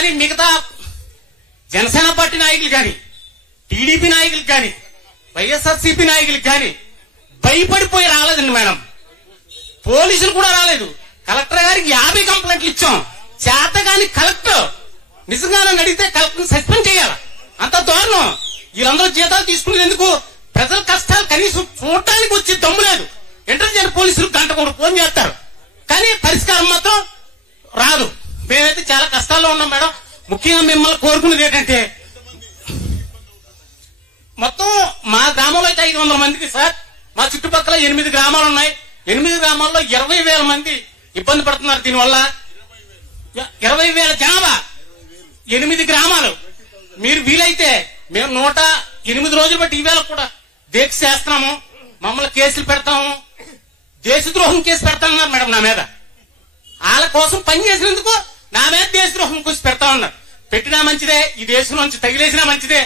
కానీ మిగతా జనసేన పార్టీ నాయకులు కానీ, టీడీపీ నాయకులు కానీ, వైఎస్ఆర్సీపీ నాయకులు కానీ భయపడిపోయి రాలేదండి మేడం. పోలీసులు కూడా రాలేదు. కలెక్టర్ గారికి 50 కంప్లైంట్లు ఇచ్చాం. చేతగాని కలెక్టర్ నిజంగా నన్ను అడిగితే కలెక్టర్ సస్పెండ్ చేయాలి. అంత దారుణం. వీళ్ళందరూ జీతాలు తీసుకునేది ఎందుకు? ప్రజల కష్టాలు కనీసం చూడటానికి వచ్చి దమ్ము లేదు. ఇంటెలిజెంట్ పోలీసులు గంట కూడా ఫోన్ చేస్తారు, కానీ పరిష్కారం మాత్రం రాదు. మేమైతే చాలా కష్టాల్లో ఉన్నాం మేడం. ముఖ్యంగా మిమ్మల్ని కోరుకునేది ఏంటంటే, మొత్తం మా గ్రామంలో అయితే 500 మందికి సార్, మా చుట్టుపక్కల 8 గ్రామాలు ఉన్నాయి. 8 గ్రామాల్లో 20,000 మంది ఇబ్బంది పడుతున్నారు దీనివల్ల. 20,000 జనాభా, 8 గ్రామాలు. మీరు వీలైతే మేము 108 రోజులు బట్టి ఈవేళ కూడా దీక్ష చేస్తున్నాము. మమ్మల్ని కేసులు పెడతాము, దేశద్రోహం కేసు పెడతామన్నారు మేడం నా మీద. వాళ్ళ కోసం పనిచేసినందుకు నా మీద దేశద్రోహం కేసు పెడతా ఉన్నారు. పెట్టినా మంచిదే, ఈ దేశం నుంచి తగిలేసినా మంచిదే.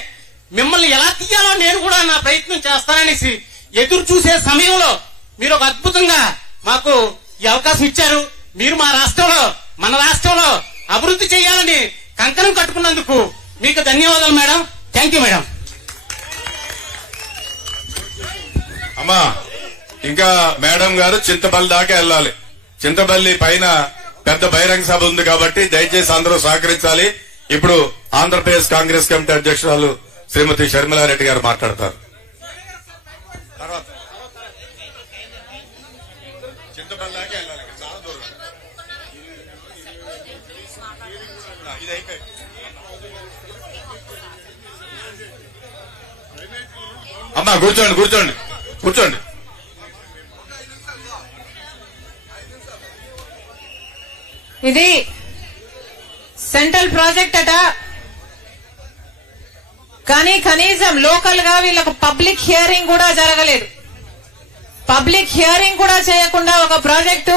మిమ్మల్ని ఎలా తీయాలో నేను కూడా నా ప్రయత్నం చేస్తాననేసి ఎదురు చూసే సమయంలో మీరు ఒక అద్భుతంగా మాకు ఈ అవకాశం ఇచ్చారు. మీరు మా రాష్ట్రంలో, మన రాష్ట్రంలో అభివృద్ధి చేయాలని కంకణం కట్టుకున్నందుకు మీకు ధన్యవాదాలు మేడం. Thank you madam. అమ్మా, ఇంకా మేడం గారు చింతపల్లి దాకా వెళ్ళాలి. చింతపల్లి పైన పెద్ద బహిరంగ సభ ఉంది కాబట్టి దయచేసి అందరూ సహకరించాలి. ఇప్పుడు ఆంధ్రప్రదేశ్ కాంగ్రెస్ కమిటీ అధ్యక్షురాలు శ్రీమతి షర్మిలారెడ్డి గారు మాట్లాడతారు. చింతపల్లి దాకా వెళ్ళాలి, చాలా దూరం. ఇది అయిపోయి అమ్మా కూర్చోండి, కూర్చోండి, కూర్చోండి. ఇది సెంట్రల్ ప్రాజెక్ట్ అట, కానీ కనీసం లోకల్ గా వీళ్ళకు పబ్లిక్ హియరింగ్ కూడా జరగలేదు. పబ్లిక్ హియరింగ్ కూడా చేయకుండా ఒక ప్రాజెక్టు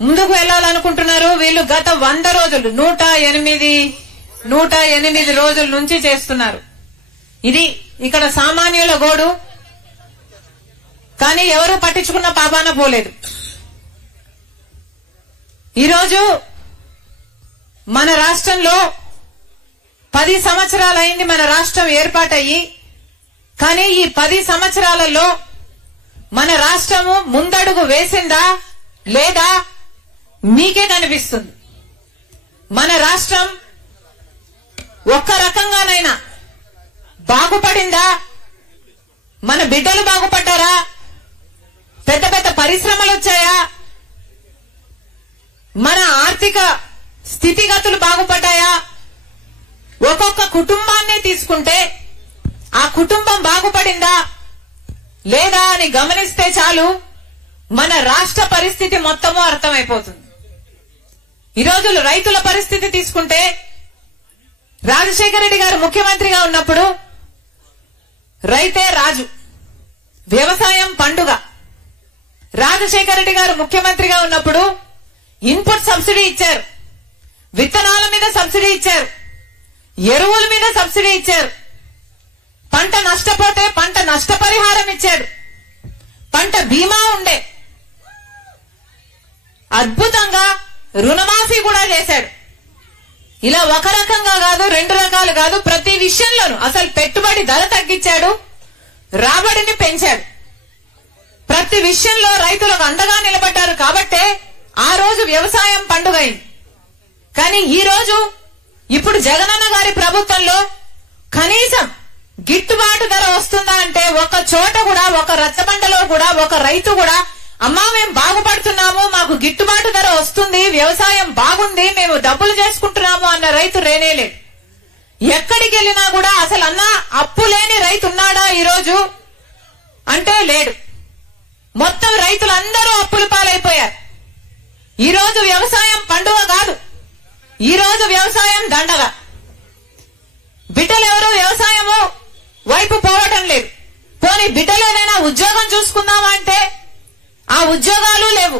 ముందుకు వెళ్లాలనుకుంటున్నారు. వీళ్ళు గత 100 రోజులు 108 రోజుల నుంచి చేస్తున్నారు. ఇది ఇక్కడ సామాన్యుల గోడు, కానీ ఎవరూ పట్టించుకున్న పాపాన పోలేదు. ఈరోజు మన రాష్ట్రంలో 10 సంవత్సరాలైంది మన రాష్ట్రం ఏర్పాటయ్యి. కానీ ఈ 10 సంవత్సరాలలో మన రాష్ట్రము ముందడుగు వేసిందా లేదా మీకే కనిపిస్తుంది. మన రాష్ట్రం ఒక్క రకంగానైనా బాగుపడిందా? మన బిడ్డలు బాగుపడ్డారా? పెద్ద పెద్ద పరిశ్రమలు వచ్చాయా? మన ఆర్థిక స్థితిగతులు బాగుపడ్డాయా? ఒక్కొక్క కుటుంబాన్నే తీసుకుంటే ఆ కుటుంబం బాగుపడిందా లేదా అని గమనిస్తే చాలు మన రాష్ట్ర పరిస్థితి మొత్తము అర్థమైపోతుంది. ఈరోజు రైతుల పరిస్థితి తీసుకుంటే రాజశేఖర రెడ్డి గారు ముఖ్యమంత్రిగా ఉన్నప్పుడు రైతే రాజు, వ్యవసాయం పండుగ. రాజశేఖర రెడ్డి గారు ముఖ్యమంత్రిగా ఉన్నప్పుడు ఇన్పుట్ సబ్సిడీ ఇచ్చారు, విత్తనాల మీద సబ్సిడీ ఇచ్చారు, ఎరువుల మీద సబ్సిడీ ఇచ్చారు, పంట నష్టపోతే పంట నష్టపరిహారం ఇచ్చారు, పంట బీమా ఉండే, అద్భుతంగా రుణమాఫీ కూడా చేశాడు. ఇలా ఒక రకంగా కాదు, 2 రకాలు కాదు, ప్రతి విషయంలోనూ అసలు పెట్టుబడి ధర తగ్గించాడు, రాబడిని పెంచాడు. ప్రతి విషయంలో రైతులకు అండగా నిలబడ్డారు కాబట్టే ఆ రోజు వ్యవసాయం పండుగ అయింది. కానీ ఈ రోజు ఇప్పుడు జగనన్న గారి ప్రభుత్వంలో కనీసం గిట్టుబాటు ధర వస్తుందా అంటే ఒక చోట కూడా, ఒక రచ్చబండలో కూడా ఒక రైతు కూడా అమ్మా మేము బాగుపడుతున్నాము, మాకు గిట్టుబాటు ధర వస్తుంది, వ్యవసాయం బాగుంది, మేము డబ్బులు చేసుకుంటున్నాము అన్న రైతు రేనేలేదు. ఎక్కడికి వెళ్ళినా కూడా అసలు అన్న అప్పు లేని రైతు ఉన్నాడా ఈరోజు అంటే లేడు. మొత్తం రైతులందరూ అప్పుల పాలైపోయారు. ఈ రోజు వ్యవసాయం పండుగ కాదు, ఈ రోజు వ్యవసాయం దండగ. బిడ్డలు ఎవరు వ్యవసాయము వైపు పోవటం లేదు. పోనీ బిడ్డలు ఏదైనా ఉద్యోగం చూసుకుందామా అంటే ఆ ఉద్యోగాలు లేవు.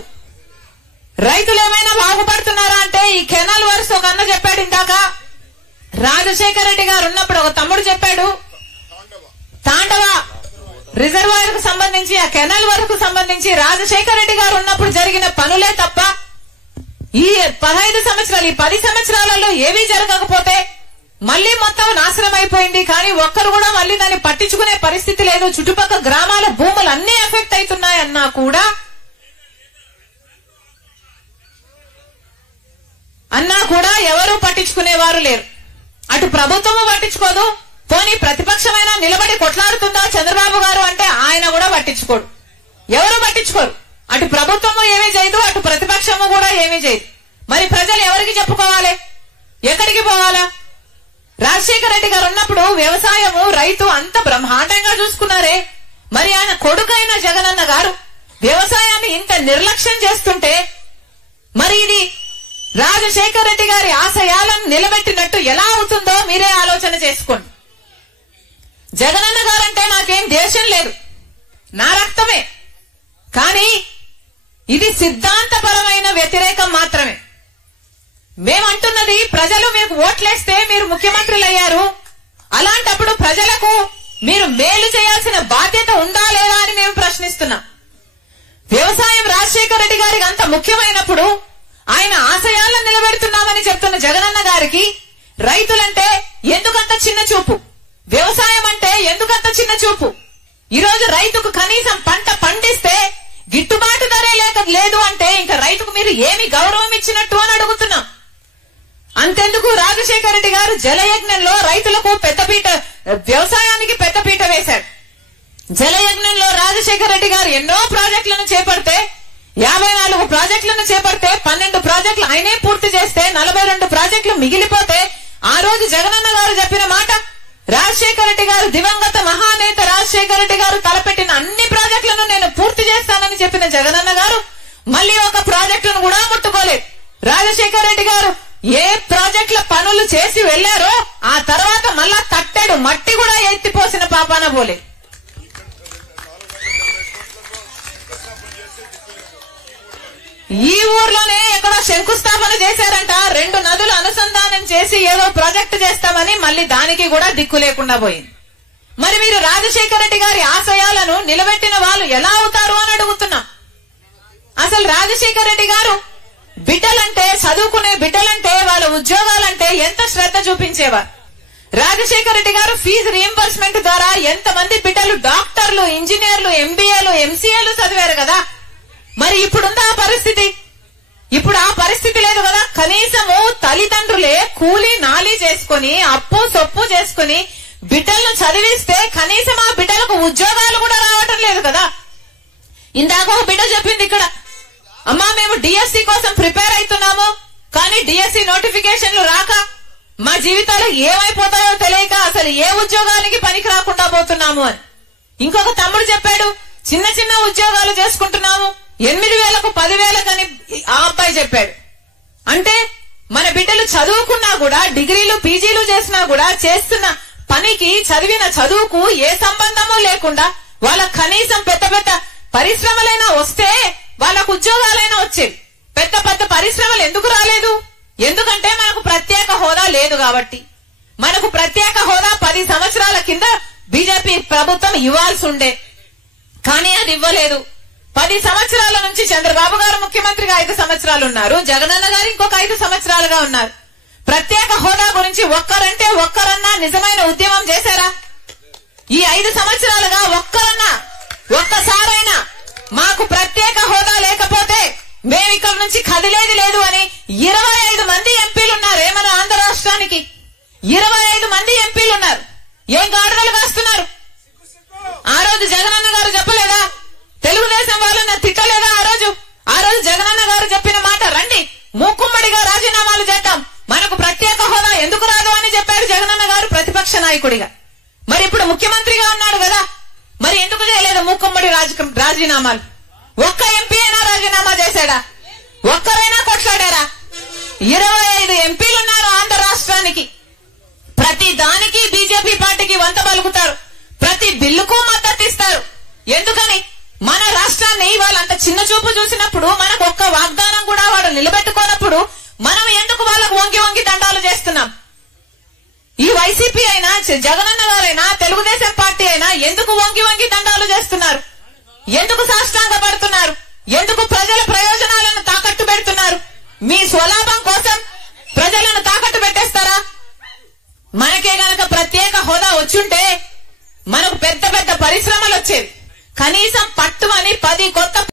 రైతులు ఏమైనా బాగుపడుతున్నారా అంటే ఈ కెనాల్ వర్క్స్ ఒక అన్న చెప్పాడు ఇందాక, రాజశేఖర రెడ్డి గారు ఉన్నప్పుడు ఒక తమ్ముడు చెప్పాడు, తాండవ రిజర్వాయర్ కు సంబంధించి ఆ కెనాల్ వర్క్ కు సంబంధించి రాజశేఖర రెడ్డి గారు ఉన్నప్పుడు జరిగిన పనులే తప్ప ఈ 15 సంవత్సరాలు ఈ 10 సంవత్సరాలలో ఏమీ జరగకపోతే మళ్లీ మొత్తం నాశనం అయిపోయింది. కానీ ఒక్కరు కూడా మళ్లీ దాన్ని పట్టించుకునే పరిస్థితి లేదు. చుట్టుపక్కల గ్రామాల భూములు అన్ని ఎఫెక్ట్ అవుతున్నాయన్నా కూడా ఎవరూ పట్టించుకునేవారు లేరు. అటు ప్రభుత్వము పట్టించుకోదు, పోనీ ప్రతిపక్షమైనా నిలబడి కొట్లాడుతుందా చంద్రబాబు గారు అంటే ఆయన కూడా పట్టించుకోడు, ఎవరు పట్టించుకోరు. అటు ప్రభుత్వము ఏమీ చేయదు, అటు ప్రతిపక్షము కూడా ఏమీ చేయదు. మరి ప్రజలు ఎవరికి చెప్పుకోవాలి, ఎక్కడికి పోవాలా? రాజశేఖర రెడ్డి గారు ఉన్నప్పుడు వ్యవసాయము రైతు అంత బ్రహ్మాండంగా చూసుకున్నారే, మరి ఆయన కొడుకైన జగనన్న గారు వ్యవసాయాన్ని ఇంత నిర్లక్ష్యం చేస్తుంటే మరి ఇది రాజశేఖర రెడ్డి గారి ఆశయాలను నిలబెట్టినట్టు ఎలా అవుతుందో మీరే ఆలోచన చేసుకోండి. జగనన్న గారంటే నాకేం దేశం లేదు, నా రక్తమే. కానీ ఇది సిద్ధాంతపరమైన వ్యతిరేకం మాత్రమే. మేమంటున్నది ప్రజలు మీకు ఓట్లేస్తే మీరు ముఖ్యమంత్రులు అయ్యారు, అలాంటప్పుడు ప్రజలకు మీరు మేలు చేయాల్సిన బాధ్యత ఉందా లేదా అని మేము ప్రశ్నిస్తున్నాం. వ్యవసాయం రాజశేఖర రెడ్డి గారికి అంత ముఖ్యమైనప్పుడు ఆయన ఆశయాలను నిలబెడుతున్నామని చెప్తున్న జగనన్న గారికి రైతులంటే ఎందుకంత చిన్న చూపు, వ్యవసాయం అంటే ఎందుకంత చిన్న చూపు? ఈ రోజు రైతుకు కనీసం పంట పండిస్తే గిట్టుబాటు ధరే లేదు అంటే ఇంకా రైతుకు మీరు ఏమి గౌరవం ఇచ్చినట్టు అని అడుగుతున్నాం. అంతెందుకు రాజశేఖర రెడ్డి గారు జలయజ్ఞంలో రైతులకు పెద్దపీట, వ్యవసాయానికి పెద్దపీట వేశాడు. జలయజ్ఞంలో రాజశేఖర రెడ్డి గారు ఎన్నో ప్రాజెక్టులను చేపడితే 54 ప్రాజెక్టులను చేపడితే 12 ప్రాజెక్టులు ఆయనే పూర్తి చేస్తే 42 ప్రాజెక్టులు మిగిలిపోతే ఆ రోజు జగనన్న గారు చెప్పిన మాట, రాజశేఖర రెడ్డి గారు దివంగత మహానేత రాజశేఖర రెడ్డి గారు తలపెట్టిన అన్ని ప్రాజెక్టులను నేను పూర్తి చేస్తానని చెప్పిన జగనన్న గారు మళ్లీ ఒక ప్రాజెక్టును కూడా ముట్టుకోలేదు. రాజశేఖర రెడ్డి గారు ఏ ప్రాజెక్టుల పనులు చేసి వెళ్లారో ఆ తర్వాత మళ్ళా తట్టెడు మట్టి కూడా ఎత్తిపోసిన పాపాన పోలే. ఈ ఊర్లోనే ఎక్కడో శంకుస్థాపన చేశారంట, 2 నదులు అనుసంధానం చేసి ఏదో ప్రాజెక్టు చేస్తామని మళ్ళీ దానికి కూడా దిక్కు లేకుండా పోయింది. మరి మీరు రాజశేఖర రెడ్డి గారి ఆశయాలను నిలబెట్టిన వాళ్ళు ఎలా అవుతారు అని అడుగుతున్నా. అసలు రాజశేఖర రెడ్డి గారు బిడ్డలంటే, చదువుకునే బిడ్డలంటే, వాళ్ళ ఉద్యోగాలంటే ఎంత శ్రద్ధ చూపించేవారు. రాజశేఖర రెడ్డి గారు ఫీజు రీయింబర్స్మెంట్ ద్వారా ఎంతమంది బిడ్డలు డాక్టర్లు, ఇంజనీర్లు, ఎంబీఏలు, ఎంసీఏలు చదివారు కదా. మరి ఇప్పుడుందా ఆ పరిస్థితి? ఇప్పుడు ఆ పరిస్థితి లేదు కదా. కనీసము తల్లిదండ్రులే కూలీ నాలి చేసుకుని అప్పు సొప్పు చేసుకుని బిడ్డలను చదివిస్తే కనీసం ఆ బిడ్డలకు ఉద్యోగాలు కూడా రావటం లేదు కదా. ఇందాక ఒక బిడ్డ చెప్పింది ఇక్కడ, అమ్మా మేము డిఎస్సి కోసం ప్రిపేర్ అవుతున్నాము, కానీ డిఎస్సి నోటిఫికేషన్లు రాక మా జీవితాలు ఏమైపోతాయో తెలియక అసలు ఏ ఉద్యోగానికి పనికి రాకుండా పోతున్నాము అని. ఇంకొక తమ్ముడు చెప్పాడు, చిన్న చిన్న ఉద్యోగాలు చేసుకుంటున్నాము, 8,000కు 10,000 అని ఆ అబ్బాయి చెప్పాడు. అంటే మన బిడ్డలు చదువుకున్నా కూడా, డిగ్రీలు పీజీలు చేసినా కూడా చేస్తున్న పనికి, చదివిన చదువుకు ఏ సంబంధమూ లేకుండా వాళ్ళకు కనీసం పెద్ద పెద్ద పరిశ్రమలైనా వస్తే వాళ్ళకు ఉద్యోగాలైనా వచ్చేవి. పెద్ద పెద్ద పరిశ్రమలు ఎందుకు రాలేదు? ఎందుకంటే మనకు ప్రత్యేక హోదా లేదు కాబట్టి. మనకు ప్రత్యేక హోదా 10 సంవత్సరాల కింద బీజేపీ ప్రభుత్వం ఇవ్వాల్సి ఉండే, కానీ అది ఇవ్వలేదు. 10 సంవత్సరాల నుంచి చంద్రబాబు గారు ముఖ్యమంత్రిగా 5 సంవత్సరాలు ఉన్నారు, జగనన్న గారు ఇంకొక 5 సంవత్సరాలుగా ఉన్నారు. ప్రత్యేక హోదా గురించి ఒక్కరంటే ఒక్కరన్నా నిజమైన ఉద్యమం చేశారా? ఈ 5 సంవత్సరాలుగా ఒక్కసారైనా మాకు ప్రత్యేక హోదా లేకపోతే మేము ఇక్కడ నుంచి కదిలేది లేదు అని 25 మంది ఎంపీలు ఉన్నారు. మన ఆంధ్ర రాష్ట్రానికి 25 మంది ఎంపీలు ఉన్నారు. ఏం గాడుదలు కాస్తున్నారు? ఆ రోజు జగనన్న గారు చెప్పలేదా? తెలుగుదేశం వాళ్ళని తిట్టలేదా? ఆ రోజు జగనన్న గారు చెప్పిన మాట, రండి మూకుమ్మడిగా రాజీనామాలు చేద్దాం, మనకు ప్రత్యేక హోదా ఎందుకు రాదు అని చెప్పాడు జగనన్న గారు ప్రతిపక్ష నాయకుడిగా. మరి ఇప్పుడు ముఖ్యమంత్రిగా ఉన్నాడు కదా, మరి ఎందుకు చేయలేదు మూకుమ్మడి రాజీనామాలు? ఒక్క ఎంపీ అయినా రాజీనామా చేశాడా? ఒక్కరైనా కొట్లాడారా? 25 ఎంపీలు ఉన్నారు ఆంధ్ర రాష్ట్రానికి. ప్రతి దానికి బీజేపీ పార్టీకి వంత పలుకుతారు, ప్రతి బిల్లుకు మద్దతు ఇస్తారు. ఎందుకని? మన రాష్ట్రాన్ని వాళ్ళంత చిన్న చూపు చూసినప్పుడు, మనకు ఒక్క వాగ్దానం కూడా వాడు నిలబెట్టుకోనప్పుడు మనం ఎందుకు వాళ్ళకు వంగి వంగి దండాలు చేస్తున్నాం? ఈ వైసీపీ అయినా, జగనన్న గారైనా, తెలుగుదేశం పార్టీ అయినా ఎందుకు వంగి వంగి దండాలు చేస్తున్నారు? ఎందుకు సాష్టాంగ పడుతున్నారు? ఎందుకు ప్రజల ప్రయోజనాలను తాకట్టు పెడుతున్నారు? మీ స్వలాభం కోసం ప్రజలను తాకట్టు పెట్టేస్తారా? మనకే గనక ప్రత్యేక హోదా వచ్చుంటే మనకు పెద్ద పెద్ద పరిశ్రమలు వచ్చేవి. కనీసం పట్టుమని 10 కొత్త